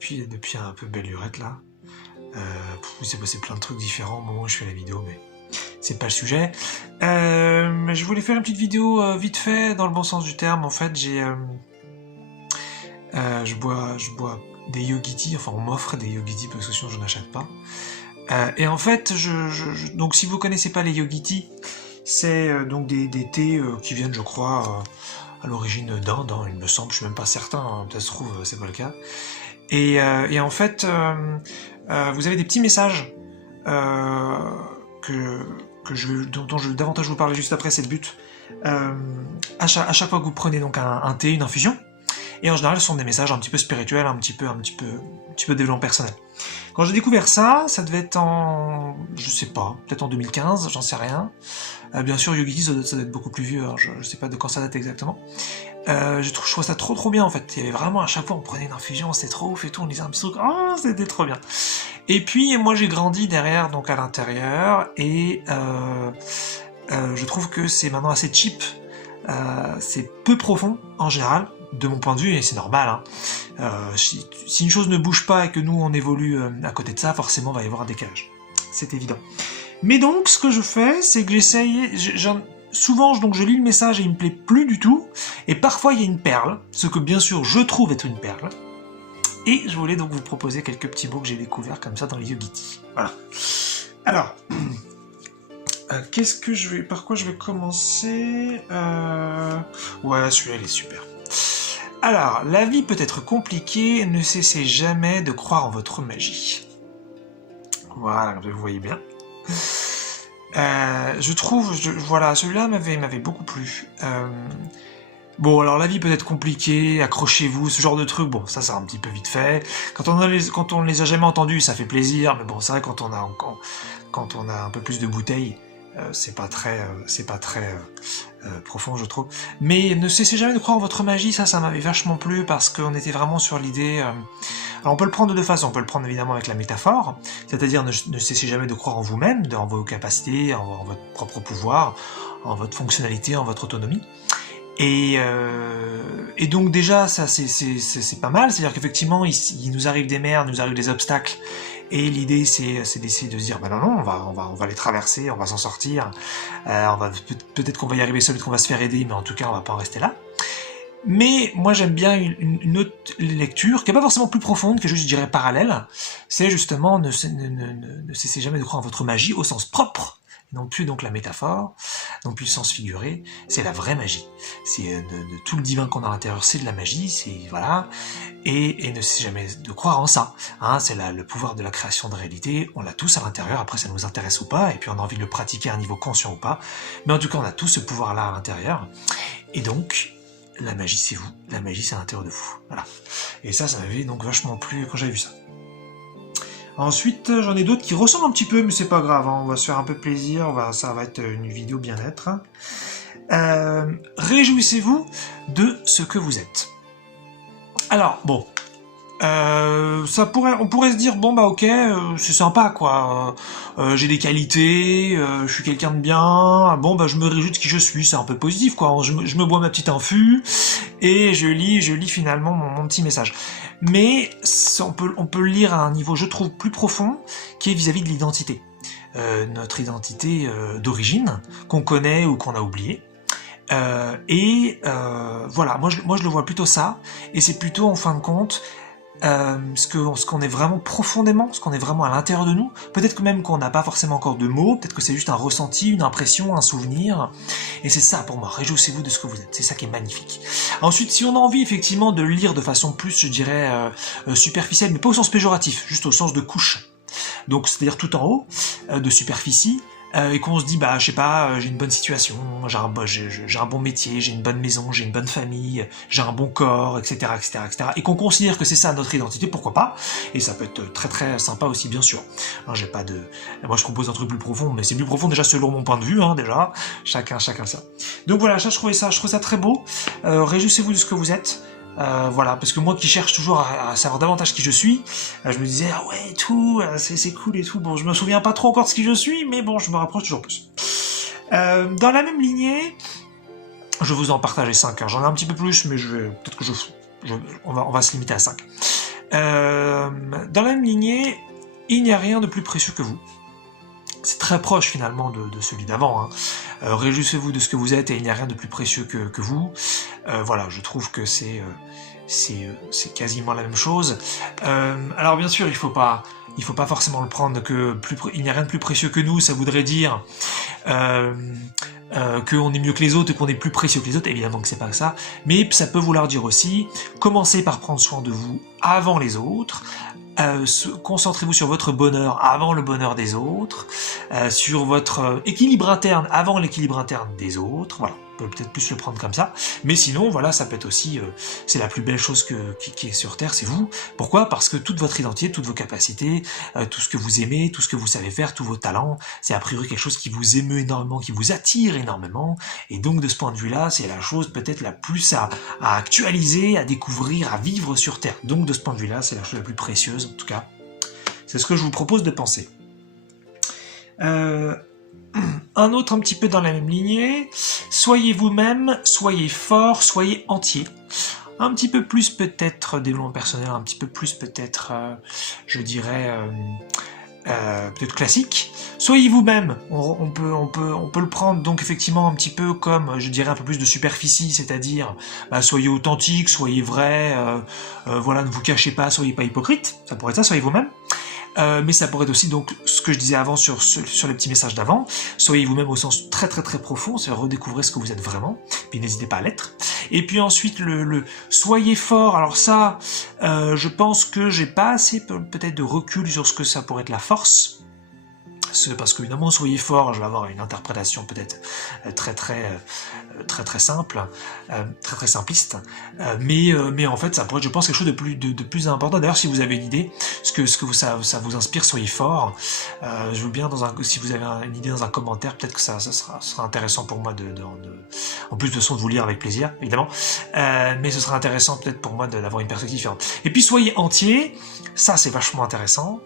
depuis un peu belle lurette là. Il s'est passé plein de trucs différents au moment où je fais la vidéo, mais c'est pas le sujet. Je voulais faire une petite vidéo vite fait, dans le bon sens du terme. En fait, je bois des Yogiti, enfin on m'offre des Yogiti parce que sinon je n'achète pas. Et en fait, donc si vous connaissez pas les Yogiti, c'est donc des thés qui viennent, je crois, à l'origine d'Inde, hein, il me semble, je suis même pas certain, hein, ça se trouve, c'est pas le cas. Et en fait, vous avez des petits messages dont je vais davantage vous parler juste après, c'est le but. À chaque fois que vous prenez donc un thé, une infusion, et en général ce sont des messages un petit peu spirituels, un petit peu développement personnel. Quand j'ai découvert ça, ça devait être en, je sais pas, peut-être en 2015, j'en sais rien. Bien sûr, Yogiti, ça doit être beaucoup plus vieux, hein, je sais pas de quand ça date exactement. Je trouve ça trop bien en fait. Il y avait vraiment à chaque fois on prenait une infusion, c'était trop ouf et tout, on disait un petit truc, oh c'était trop bien. Et puis moi j'ai grandi derrière, donc à l'intérieur, et je trouve que c'est maintenant assez cheap, c'est peu profond en général, de mon point de vue, et c'est normal. Hein. Si une chose ne bouge pas et que nous on évolue à côté de ça, forcément il va y avoir un décalage. C'est évident. Mais donc ce que je fais, c'est que j'essaye, souvent donc je lis le message et il me plaît plus du tout, et parfois il y a une perle, ce que bien sûr je trouve être une perle, et je voulais donc vous proposer quelques petits mots que j'ai découverts comme ça dans les Yogiti. Voilà. Alors, par quoi je vais commencer Ouais, celui-là il est super. Alors, la vie peut être compliquée, ne cessez jamais de croire en votre magie. Voilà, comme vous voyez bien. Je trouve, voilà, celui-là m'avait beaucoup plu. Bon, alors la vie peut être compliquée, accrochez-vous, ce genre de truc, bon, ça c'est un petit peu vite fait. Quand on les a jamais entendus, ça fait plaisir, mais bon, c'est vrai quand on a un peu plus de bouteilles, c'est pas très profond, je trouve. Mais ne cessez jamais de croire en votre magie, ça m'avait vachement plu, parce qu'on était vraiment sur l'idée... Alors on peut le prendre de deux façons, on peut le prendre évidemment avec la métaphore, c'est-à-dire ne cessez jamais de croire en vous-même, en vos capacités, en votre propre pouvoir, en votre fonctionnalité, en votre autonomie. Et donc déjà, ça c'est pas mal, c'est-à-dire qu'effectivement, il nous arrive des merdes, nous arrive des obstacles, et l'idée c'est d'essayer de se dire, bah non, on va les traverser, on va s'en sortir, peut-être qu'on va y arriver seul, peut-être qu'on va se faire aider, mais en tout cas, on va pas en rester là. Mais moi j'aime bien une autre lecture, qui n'est pas forcément plus profonde, que juste, je dirais, parallèle, c'est justement ne cessez jamais de croire en votre magie au sens propre, non plus donc la métaphore, non plus le sens figuré, c'est la vraie magie. C'est de tout le divin qu'on a à l'intérieur, c'est de la magie, c'est voilà, et ne cessez jamais de croire en ça. Hein, c'est le pouvoir de la création de réalité, on l'a tous à l'intérieur, après ça nous intéresse ou pas, et puis on a envie de le pratiquer à un niveau conscient ou pas, mais en tout cas on a tous ce pouvoir-là à l'intérieur, et donc la magie c'est vous, la magie c'est à l'intérieur de vous, voilà. Et ça m'avait donc vachement plu quand j'avais vu ça. Ensuite, j'en ai d'autres qui ressemblent un petit peu, mais c'est pas grave, hein, on va se faire un peu plaisir, ça va être une vidéo bien-être. Réjouissez-vous de ce que vous êtes. Alors, bon, on pourrait se dire, bon bah ok, c'est sympa quoi, j'ai des qualités, je suis quelqu'un de bien, bon bah je me réjouis de qui je suis, c'est un peu positif quoi, je me bois ma petite infu, et je lis finalement mon petit message. Mais on peut le lire à un niveau, je trouve, plus profond, qui est vis-à-vis de l'identité. Notre identité d'origine, qu'on connaît ou qu'on a oubliée. Voilà, moi je le vois plutôt ça, et c'est plutôt en fin de compte ce qu'on est vraiment profondément, ce qu'on est vraiment à l'intérieur de nous. Peut-être que même qu'on n'a pas forcément encore de mots, peut-être que c'est juste un ressenti, une impression, un souvenir, et c'est ça pour moi, réjouissez-vous de ce que vous êtes, c'est ça qui est magnifique. Ensuite, si on a envie effectivement de le lire de façon plus, je dirais, superficielle, mais pas au sens péjoratif, juste au sens de couche, donc c'est-à-dire tout en haut, de superficie, et qu'on se dit, bah, je sais pas, j'ai une bonne situation, j'ai un bon métier, j'ai une bonne maison, j'ai une bonne famille, j'ai un bon corps, etc., etc., etc., et qu'on considère que c'est ça notre identité, pourquoi pas, et ça peut être très très sympa aussi, bien sûr. Alors, moi je propose un truc plus profond, mais c'est plus profond déjà selon mon point de vue, hein, déjà, chacun ça. Donc voilà, je trouvais ça très beau, réjouissez-vous de ce que vous êtes. Voilà, parce que moi qui cherche toujours à savoir davantage qui je suis, je me disais, ah ouais, tout, c'est cool et tout, bon, je me souviens pas trop encore de ce qui je suis, mais bon, je me rapproche toujours plus. Dans la même lignée, je vais vous en partager 5, hein. J'en ai un petit peu plus, mais peut-être que on va se limiter à 5. Dans la même lignée, il n'y a rien de plus précieux que vous. C'est très proche finalement de celui d'avant. Hein. Réjouissez-vous de ce que vous êtes et il n'y a rien de plus précieux que vous. Voilà, je trouve que c'est quasiment la même chose. Alors bien sûr, il faut pas forcément le prendre que il n'y a rien de plus précieux que nous. Ça voudrait dire qu'on est mieux que les autres et qu'on est plus précieux que les autres. Évidemment que c'est pas ça, mais ça peut vouloir dire aussi commencez par prendre soin de vous avant les autres. Concentrez-vous sur votre bonheur avant le bonheur des autres, sur votre équilibre interne avant l'équilibre interne des autres, voilà, on peut peut-être plus le prendre comme ça, mais sinon, voilà, ça peut être aussi, c'est la plus belle chose qui est sur Terre, c'est vous. Pourquoi? Parce que toute votre identité, toutes vos capacités, tout ce que vous aimez, tout ce que vous savez faire, tous vos talents, c'est a priori quelque chose qui vous émeut énormément, qui vous attire énormément, et donc de ce point de vue-là, c'est la chose peut-être la plus à actualiser, à découvrir, à vivre sur Terre. Donc de ce point de vue-là, c'est la chose la plus précieuse, en tout cas. C'est ce que je vous propose de penser. Un autre un petit peu dans la même lignée, soyez vous-même, soyez fort, soyez entier. Un petit peu plus peut-être développement personnel, un petit peu plus peut-être, je dirais, peut-être classique. Soyez vous-même, on peut le prendre donc effectivement un petit peu comme, je dirais, un peu plus de superficie, c'est-à-dire soyez authentique, soyez vrai, voilà, ne vous cachez pas, soyez pas hypocrite, ça pourrait être ça, soyez vous-même. Mais ça pourrait être aussi donc ce que je disais avant sur le petit message d'avant, soyez vous-même au sens très très très profond, c'est redécouvrir ce que vous êtes vraiment, puis n'hésitez pas à l'être. Et puis ensuite le soyez fort, alors ça, je pense que j'ai pas assez peut-être de recul sur ce que ça pourrait être la force. C'est parce que évidemment soyez fort, je vais avoir une interprétation peut-être très très simple, très très simpliste, mais en fait ça pourrait être, je pense, quelque chose de plus important. D'ailleurs, si vous avez une idée, ce que ça vous inspire, soyez fort. Je veux bien si vous avez une idée dans un commentaire, peut-être que ça sera intéressant pour moi en plus de toute façon de vous lire avec plaisir évidemment, mais ce sera intéressant peut-être pour moi d'avoir une perspective différente. Et puis soyez entier, ça c'est vachement intéressant.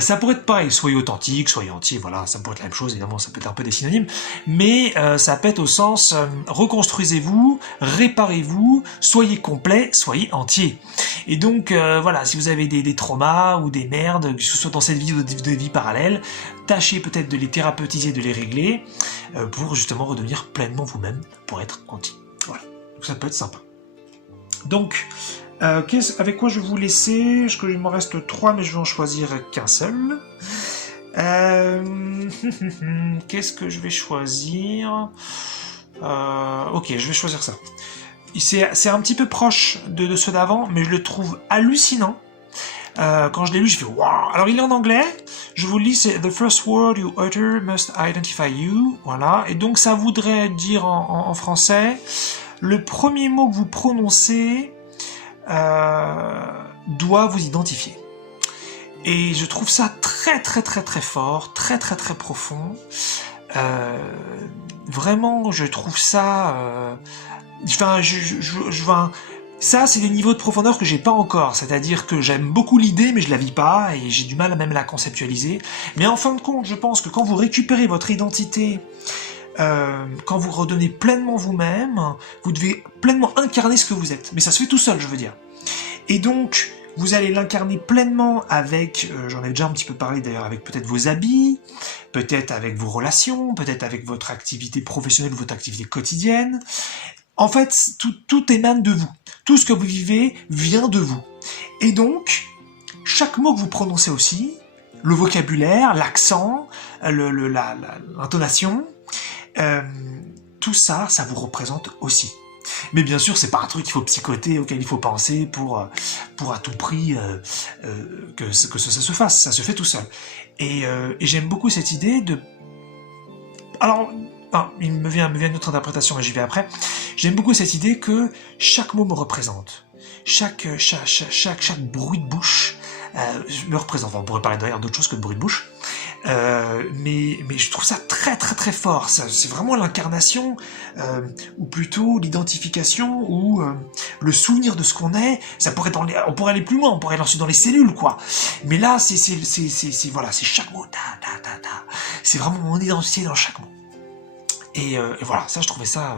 Ça pourrait être pareil, soyez authentique, soyez entier, voilà, ça pourrait être la même chose, évidemment ça peut être un peu des synonymes, mais ça peut être au sens reconstruisez-vous, réparez-vous, soyez complet, soyez entier. Et donc voilà, si vous avez des traumas ou des merdes, que ce soit dans cette vie ou des vies parallèles, tâchez peut-être de les thérapeutiser, de les régler, pour justement redevenir pleinement vous-même, pour être entier. Voilà, donc ça peut être sympa. Donc, avec quoi je vais vous laisser? Il m'en reste 3, mais je vais en choisir qu'un seul. Qu'est-ce que je vais choisir? Ok, je vais choisir ça. C'est un petit peu proche de ceux d'avant, mais je le trouve hallucinant. Quand je l'ai lu, j'ai fait waouh. Alors il est en anglais. Je vous le lis, c'est The first word you utter must identify you. Voilà. Et donc ça voudrait dire en français, le premier mot que vous prononcez doit vous identifier. Et je trouve ça très très très très fort, très très très profond. Vraiment, je trouve ça... ça, c'est des niveaux de profondeur que j'ai pas encore. C'est-à-dire que j'aime beaucoup l'idée, mais je la vis pas, et j'ai du mal à même la conceptualiser. Mais en fin de compte, je pense que quand vous récupérez votre identité, quand vous redonnez pleinement vous-même, vous devez pleinement incarner ce que vous êtes. Mais ça se fait tout seul, je veux dire. Et donc, vous allez l'incarner pleinement avec, j'en ai déjà un petit peu parlé d'ailleurs, avec peut-être vos habits, peut-être avec vos relations, peut-être avec votre activité professionnelle ou votre activité quotidienne. En fait, tout émane de vous. Tout ce que vous vivez vient de vous. Et donc, chaque mot que vous prononcez aussi, le vocabulaire, l'accent, l'intonation, tout ça, ça vous représente aussi. Mais bien sûr, c'est pas un truc qu'il faut psychoter, auquel il faut penser pour à tout prix que ça se fasse. Ça se fait tout seul. Et j'aime beaucoup cette idée de... Alors, il me vient une autre interprétation, mais j'y vais après. J'aime beaucoup cette idée que chaque mot me représente. Chaque bruit de bouche me représente. Enfin, on pourrait parler d'ailleurs d'autre chose que de bruit de bouche. Mais je trouve ça très très très fort. C'est vraiment l'incarnation, ou plutôt l'identification, ou le souvenir de ce qu'on est. Ça pourrait on pourrait aller plus loin, on pourrait aller ensuite dans les cellules, quoi. Mais là, voilà, c'est chaque mot. C'est vraiment mon identité dans chaque mot. Et voilà, ça, je trouvais ça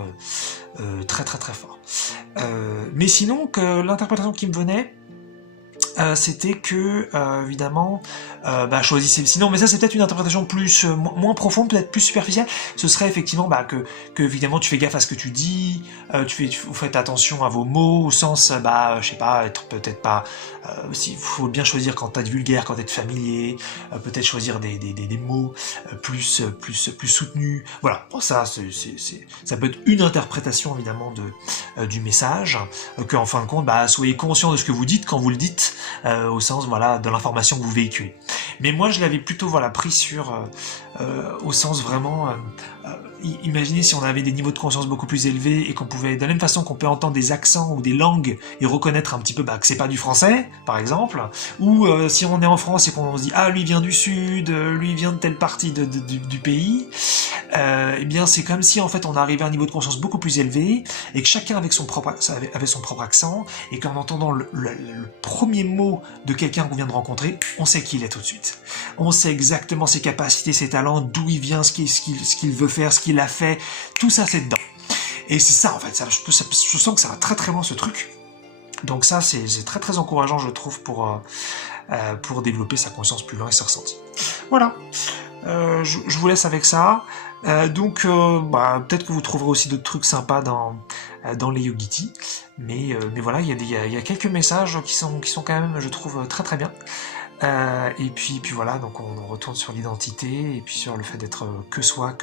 très très très fort. Mais sinon, que l'interprétation qui me venait, c'était que, évidemment, choisissez... Sinon, mais ça c'est peut-être une interprétation plus moins profonde, peut-être plus superficielle, ce serait effectivement que évidemment tu fais gaffe à ce que tu dis, vous faites attention à vos mots, au sens, je sais pas, être peut-être pas... il faut bien choisir quand être vulgaire, quand être familier, peut-être choisir des mots plus soutenus. Voilà, bon, ça peut être une interprétation évidemment du message, que en fin de compte, soyez conscient de ce que vous dites quand vous le dites, au sens voilà de l'information que vous véhiculez. Mais moi je l'avais plutôt pris au sens vraiment imaginez si on avait des niveaux de conscience beaucoup plus élevés et qu'on pouvait, de la même façon qu'on peut entendre des accents ou des langues et reconnaître un petit peu que c'est pas du français, par exemple, ou si on est en France et qu'on se dit lui vient du sud, lui vient de telle partie du pays, eh bien c'est comme si en fait on arrivait à un niveau de conscience beaucoup plus élevé et que chacun avait son propre accent et qu'en entendant le premier mot de quelqu'un qu'on vient de rencontrer, on sait qui il est tout de suite. On sait exactement ses capacités, ses talents, d'où il vient, ce qu'il veut faire, ce qu'il a fait, tout ça c'est dedans. Et c'est ça en fait, je sens que ça va très très loin ce truc. Donc ça c'est très très encourageant je trouve pour développer sa conscience plus loin et ses ressentis. Voilà, je vous laisse avec ça. Peut-être que vous trouverez aussi d'autres trucs sympas dans les Yogiti, mais voilà, il y a quelques messages qui sont quand même, je trouve, très très bien. Et puis voilà, donc on retourne sur l'identité et puis sur le fait d'être que soi.